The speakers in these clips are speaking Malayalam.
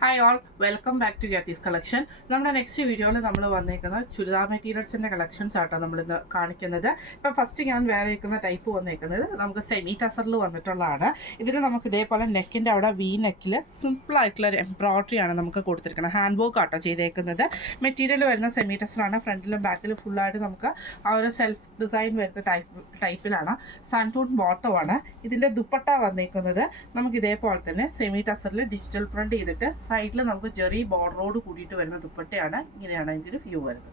Hi all, welcome back to Gyathi's collection. നമ്മുടെ നെക്സ്റ്റ് വീഡിയോയിൽ നമ്മൾ വന്നേക്കുന്നത് ചുരിദാർ മെറ്റീരിയൽസിൻ്റെ കളക്ഷൻസ് ആട്ടോ നമ്മളിന്ന് കാണിക്കുന്നത്. ഇപ്പം ഫസ്റ്റ് ഞാൻ വേറെ വയ്ക്കുന്ന ടൈപ്പ് വന്നേക്കുന്നത് നമുക്ക് സെമി ടസറിൽ വന്നിട്ടുള്ളതാണ്. ഇതിൽ നമുക്ക് ഇതേപോലെ നെക്കിൻ്റെ അവിടെ വി നെക്കിൽ സിമ്പിളായിട്ടുള്ള ഒരു എംബ്രോയ്ഡറിയാണ് നമുക്ക് കൊടുത്തിരിക്കുന്നത്. ഹാൻഡ് വർക്ക് ആട്ടോ ചെയ്തേക്കുന്നത്. മെറ്റീരിയൽ വരുന്ന സെമി ടസറാണ്. ഫ്രണ്ടിലും ബാക്കിലും ഫുള്ളായിട്ട് നമുക്ക് ആ ഒരു സെൽഫ് ഡിസൈൻ വരുന്ന ടൈപ്പിലാണ്. സൺടൂൺ ബോട്ടമാണ്. ഇതിൻ്റെ ദുപ്പട്ട വന്നേക്കുന്നത് നമുക്ക് ഇതേപോലെ തന്നെ സെമി ടസറിൽ ഡിജിറ്റൽ പ്രിന്റ് ചെയ്തിട്ട് സൈഡിൽ നമുക്ക് ചെറിയ ബോർഡറോട് കൂടിയിട്ട് വരുന്ന ദുപ്പട്ടയാണ്. ഇങ്ങനെയാണ് അതിൻ്റെ ഒരു വ്യൂ വരുന്നത്.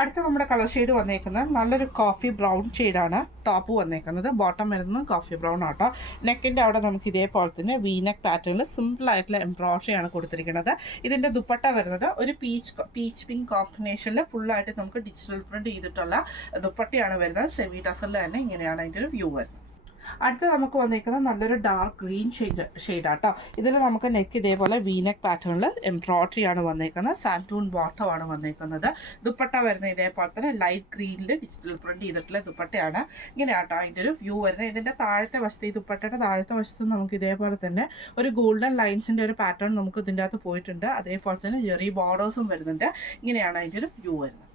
അടുത്ത നമ്മുടെ കളർ ഷെയ്ഡ് വന്നേക്കുന്നത് നല്ലൊരു കോഫി ബ്രൗൺ ഷെയ്ഡാണ്. ടോപ്പ് വന്നേക്കുന്നത്, ബോട്ടം വരുന്നത് കോഫി ബ്രൗൺ ആട്ടോ. നെക്കിൻ്റെ അവിടെ നമുക്ക് ഇതേപോലെ തന്നെ വീനെക്ക് പാറ്റേണിൽ സിമ്പിളായിട്ടുള്ള എംബ്രോയ്ഡറിയാണ് കൊടുത്തിരിക്കുന്നത്. ഇതിൻ്റെ ദുപ്പട്ട വരുന്നത് ഒരു പീച്ച് പിങ്ക് കോമ്പിനേഷനിൽ ഫുള്ളായിട്ട് നമുക്ക് ഡിജിറ്റൽ പ്രിന്റ് ചെയ്തിട്ടുള്ള ദുപ്പട്ടയാണ് വരുന്നത്. സെമി ടസറിൽ തന്നെ ഇങ്ങനെയാണ് അതിൻ്റെ ഒരു വ്യൂ വരുന്നത്. അടുത്ത നമുക്ക് വന്നിരിക്കുന്നത് നല്ലൊരു ഡാർക്ക് ഗ്രീൻ ഷെയ്ഡാട്ടോ. ഇതിൽ നമുക്ക് നെക്ക് ഇതേപോലെ വീനെക്ക് പാറ്റേണിൽ എംബ്രോയ്ഡറിയാണ് വന്നിരിക്കുന്നത്. സാൻറ്റൂൺ ബോട്ടമാണ് വന്നിരിക്കുന്നത്. ദുപ്പട്ട വരുന്നത് ഇതേപോലെ തന്നെ ലൈറ്റ് ഗ്രീനിൽ ഡിജിറ്റൽ പ്രിന്റ് ചെയ്തിട്ടുള്ള ദുപ്പട്ടയാണ്. ഇങ്ങനെയാട്ടോ അതിൻ്റെ ഒരു വ്യൂ വരുന്നത്. ഇതിൻ്റെ താഴത്തെ വശത്ത്, ഈ ദുപ്പട്ടയുടെ താഴത്തെ വശത്ത് നമുക്ക് ഇതേപോലെ തന്നെ ഒരു ഗോൾഡൻ ലൈൻസിൻ്റെ ഒരു പാറ്റേൺ നമുക്ക് ഇതിൻ്റെ അകത്ത് പോയിട്ടുണ്ട്. അതേപോലെ തന്നെ ചെറിയ ബോർഡേഴ്സും വരുന്നുണ്ട്. ഇങ്ങനെയാണ് അതിൻ്റെ ഒരു വ്യൂ വരുന്നത്.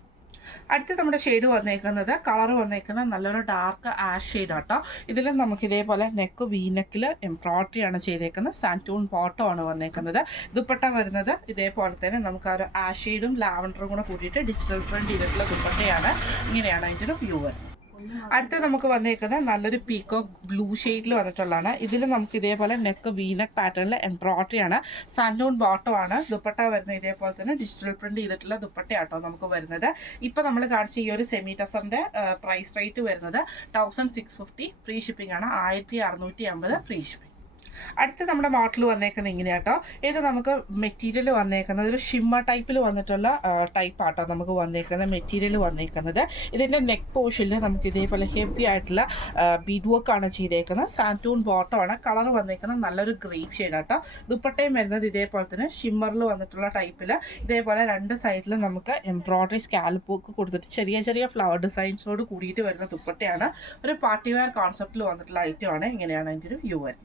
അടുത്ത് നമ്മുടെ ഷെയ്ഡ് വന്നേക്കുന്നത്, കളർ വന്നേക്കുന്നത് നല്ലൊരു ഡാർക്ക് ആഷ് ഷെയ്ഡ് ആട്ടോ. ഇതിൽ നമുക്ക് ഇതേപോലെ നെക്ക് വീനെക്കിൽ എംബ്രോയ്ഡറിയാണ് ചെയ്തേക്കുന്നത്. സാൻറ്റൂൺ ബോട്ടമാണ് വന്നേക്കുന്നത്. ദുപ്പട്ട വരുന്നത് ഇതേപോലെ തന്നെ നമുക്ക് ആ ഒരു ആഷ് ഷെയ്ഡും ലാവൻഡറും കൂടെ കൂട്ടിയിട്ട് ഡിജിറ്റൽ പ്രിന്റ് ചെയ്തിട്ടുള്ള ദുപ്പട്ടയാണ്. ഇങ്ങനെയാണ് അതിൻ്റെ ഒരു വ്യൂ വരുന്നത്. അടുത്ത നമുക്ക് വന്നേക്കുന്നത് നല്ലൊരു പീക്കോ ബ്ലൂ ഷെയ്ഡിൽ വന്നിട്ടുള്ളതാണ്. ഇതിൽ നമുക്ക് ഇതേപോലെ നെക്ക് വീനെക്ക് പാറ്റേണിൽ എംബ്രോയ്ഡറിയാണ്. സൺടൂൺ ബോട്ടമാണ്. ദുപ്പട്ട വരുന്നത് ഇതേപോലെ തന്നെ ഡിജിറ്റൽ പ്രിന്റ് ചെയ്തിട്ടുള്ള ദുപ്പട്ടയാട്ടോ നമുക്ക് വരുന്നത്. ഇപ്പം നമ്മൾ കാണിച്ച ഈ ഒരു സെമി ടസറിൻ്റെ പ്രൈസ് റേറ്റ് വരുന്നത് 1650. ഫ്രീ ഷിപ്പിംഗ് ആണ്. 1650 ഫ്രീ ഷിപ്പിംഗ്. അടുത്ത നമ്മുടെ മോഡൽ വന്നേക്കുന്നത് ഇങ്ങനെയാട്ടോ. ഇത് നമുക്ക് മെറ്റീരിയൽ വന്നേക്കുന്നത് ഒരു ഷിമ്മ ടൈപ്പിൽ വന്നിട്ടുള്ള ടൈപ്പാട്ടോ നമുക്ക് വന്നേക്കുന്നത്. മെറ്റീരിയൽ വന്നേക്കുന്നത് ഇതിൻ്റെ നെക്ക് പോർഷനിൽ നമുക്ക് ഇതേപോലെ ഹെവി ആയിട്ടുള്ള ബീഡ് വർക്കാണ് ചെയ്തേക്കുന്നത്. സാൻറ്റൂൺ ബോട്ടമാണ്. കളർ വന്നേക്കുന്നത് നല്ലൊരു ഗ്രേപ്പ് ഷെയ്ഡാട്ടോ. ദുപ്പട്ടയും വരുന്നത് ഇതേപോലെ തന്നെ ഷിമ്മറിൽ വന്നിട്ടുള്ള ടൈപ്പിൽ ഇതേപോലെ രണ്ട് സൈഡിലും നമുക്ക് എംബ്രോയ്ഡറി സ്കാലപ്പ് വർക്ക് കൊടുത്തിട്ട് ചെറിയ ചെറിയ ഫ്ലവർ ഡിസൈൻസോട് കൂടിയിട്ട് വരുന്ന ദുപ്പട്ടയാണ്. ഒരു പാർട്ടി വെയർ കോൺസെപ്റ്റിൽ വന്നിട്ടുള്ള ഐറ്റമാണ്. ഇങ്ങനെയാണ് അതിൻ്റെ ഒരു വ്യൂ വരുന്നത്.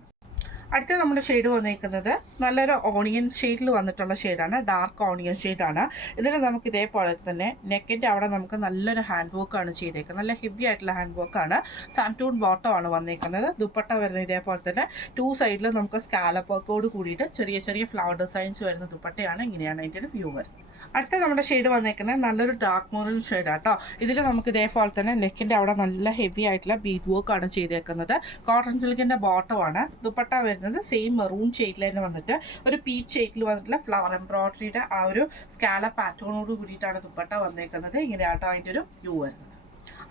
അടുത്ത നമ്മുടെ ഷെയ്ഡ് വന്നിരിക്കുന്നത് നല്ലൊരു ഓണിയൻ ഷെയ്ഡിൽ വന്നിട്ടുള്ള ഷെയ്ഡാണ്. ഡാർക്ക് ഓണിയൻ ഷെയ്ഡാണ്. ഇതിൽ നമുക്ക് ഇതേപോലെ തന്നെ നെക്കിൻ്റെ അവിടെ നമുക്ക് നല്ലൊരു ഹാൻഡ് വർക്കാണ് ചെയ്തേക്കുന്നത്. നല്ല ഹെവി ആയിട്ടുള്ള ഹാൻഡ് വർക്കാണ്. സാൻറ്റൂൺ ബോട്ടമാണ് വന്നിരിക്കുന്നത്. ദുപ്പട്ട വരുന്നത് ഇതേപോലെ തന്നെ ടു സൈഡിൽ നമുക്ക് സ്കാലപ്പ് വർക്കോട് കൂടിയിട്ട് ചെറിയ ചെറിയ ഫ്ലവർ ഡിസൈൻസ് വരുന്ന ദുപ്പട്ടയാണ്. ഇങ്ങനെയാണ് അതിൻ്റെ ഒരു വ്യൂ വരുന്നത്. അടുത്ത നമ്മുടെ ഷെയ്ഡ് വന്നിരിക്കുന്നത് നല്ലൊരു ഡാർക്ക് മെറൂൺ ഷെയ്ഡാട്ടോ. ഇതിൽ നമുക്ക് ഇതേപോലെ തന്നെ നെക്കിൻ്റെ അവിടെ നല്ല ഹെവി ആയിട്ടുള്ള ബീഡ് വർക്കാണ് ചെയ്തേക്കുന്നത്. കോട്ടൺ സിൽക്കിൻ്റെ ബോട്ടമാണ്. ദുപ്പട്ട വരുന്നത് സെയിം മെറൂൺ ഷെയ്ഡിൽ തന്നെ വന്നിട്ട് ഒരു പീച്ച് ഷെയ്ഡിൽ വന്നിട്ടുള്ള ഫ്ലവർ എംബ്രോയ്ഡറിയുടെ ആ ഒരു സ്കാലപ്പ് പാറ്റേണോട് കൂടിയിട്ടാണ് ദുപ്പട്ട വന്നേക്കുന്നത്. ഇങ്ങനെയാട്ടോ അതിൻ്റെ ഒരു വ്യൂ വരുന്നത്.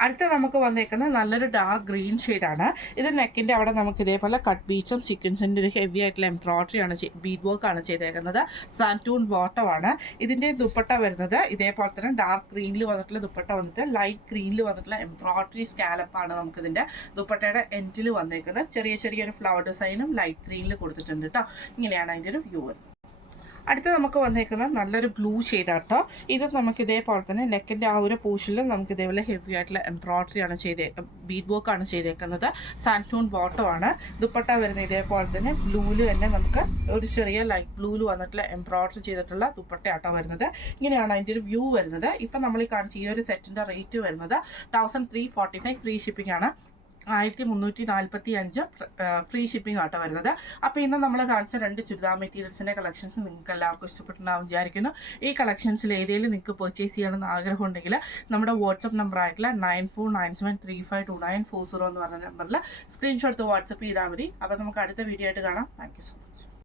അടുത്ത നമുക്ക് വന്നേക്കുന്നത് നല്ലൊരു ഡാർക്ക് ഗ്രീൻ ഷെയ്ഡാണ്. ഇത് നെക്കിൻ്റെ അവിടെ നമുക്ക് ഇതേപോലെ കട്ട് ബീച്ചും ചിക്കൻസിൻ്റെ ഒരു ഹെവി ആയിട്ടുള്ള എംബ്രോയ്ഡറിയാണ് ബീഡ് വർക്കാണ് ചെയ്തേക്കുന്നത്. സാൻറ്റൂൺ ബോട്ടമാണ്. ഇതിൻ്റെ ദുപ്പട്ട വരുന്നത് ഇതേപോലെ തന്നെ ഡാർക്ക് ഗ്രീനിൽ വന്നിട്ടുള്ള ദുപ്പട്ട വന്നിട്ട് ലൈറ്റ് ഗ്രീനിൽ വന്നിട്ടുള്ള എംബ്രോയ്ഡറി സ്കാലപ്പാണ് നമുക്കിതിൻ്റെ ദുപ്പട്ടയുടെ എൻഡിൽ വന്നേക്കുന്നത്. ചെറിയ ചെറിയൊരു ഫ്ലവർ ഡിസൈനും ലൈറ്റ് ഗ്രീനിൽ കൊടുത്തിട്ടുണ്ട് കേട്ടോ. ഇങ്ങനെയാണ് അതിൻ്റെ ഒരു വ്യൂ വരുന്നത്. അടുത്ത നമുക്ക് വന്നേക്കുന്നത് നല്ലൊരു ബ്ലൂ ഷെയ്ഡാട്ടോ. ഇത് നമുക്ക് ഇതേപോലെ തന്നെ നെക്കിൻ്റെ ആ ഒരു പോർഷനിൽ നമുക്ക് ഇതേപോലെ ഹെവി ആയിട്ടുള്ള എംബ്രോയ്ഡറിയാണ് ബീഡ് വർക്കാണ് ചെയ്തേക്കുന്നത്. സാൻറ്റൂൺ ബോട്ടമാണ്. ദുപ്പട്ട വരുന്നത് ഇതേപോലെ തന്നെ ബ്ലൂവിൽ തന്നെ നമുക്ക് ഒരു ചെറിയ ലൈറ്റ് ബ്ലൂവിൽ വന്നിട്ടുള്ള എംബ്രോയ്ഡറി ചെയ്തിട്ടുള്ള ദുപ്പട്ടയാട്ടോ വരുന്നത്. ഇങ്ങനെയാണ് അതിൻ്റെ ഒരു വ്യൂ വരുന്നത്. ഇപ്പം നമ്മൾ ഈ കാണിച്ച ഈ ഒരു സെറ്റിൻ്റെ റേറ്റ് വരുന്നത് 1345 ഫ്രീ ഷിപ്പിംഗ് ആണ്. 1345 ഫ്രീ ഷിപ്പിംഗ് ആട്ടോ വരുന്നത്. അപ്പോൾ ഇന്ന് നമ്മൾ കാണിച്ച രണ്ട് ചുരിദാർ മെറ്റീരിയൽസിൻ്റെ കളക്ഷൻസ് നിങ്ങൾക്ക് എല്ലാവർക്കും ഇഷ്ടപ്പെട്ടുണ്ടാവും വിചാരിക്കുന്നു. ഈ കളക്ഷൻസിൽ ഏതെങ്കിലും നിങ്ങൾക്ക് പർച്ചേസ് ചെയ്യണമെന്ന് ആഗ്രഹമുണ്ടെങ്കിൽ നമ്മുടെ വാട്സപ്പ് നമ്പർ ആയിട്ടുള്ള 9497352940 എന്ന് പറഞ്ഞ നമ്പറിൽ സ്ക്രീൻഷോട്ട് വാട്സപ്പ് ചെയ്താൽ മതി. അപ്പോൾ നമുക്ക് അടുത്ത വീഡിയോ ആയിട്ട് കാണാം. Thank you so much.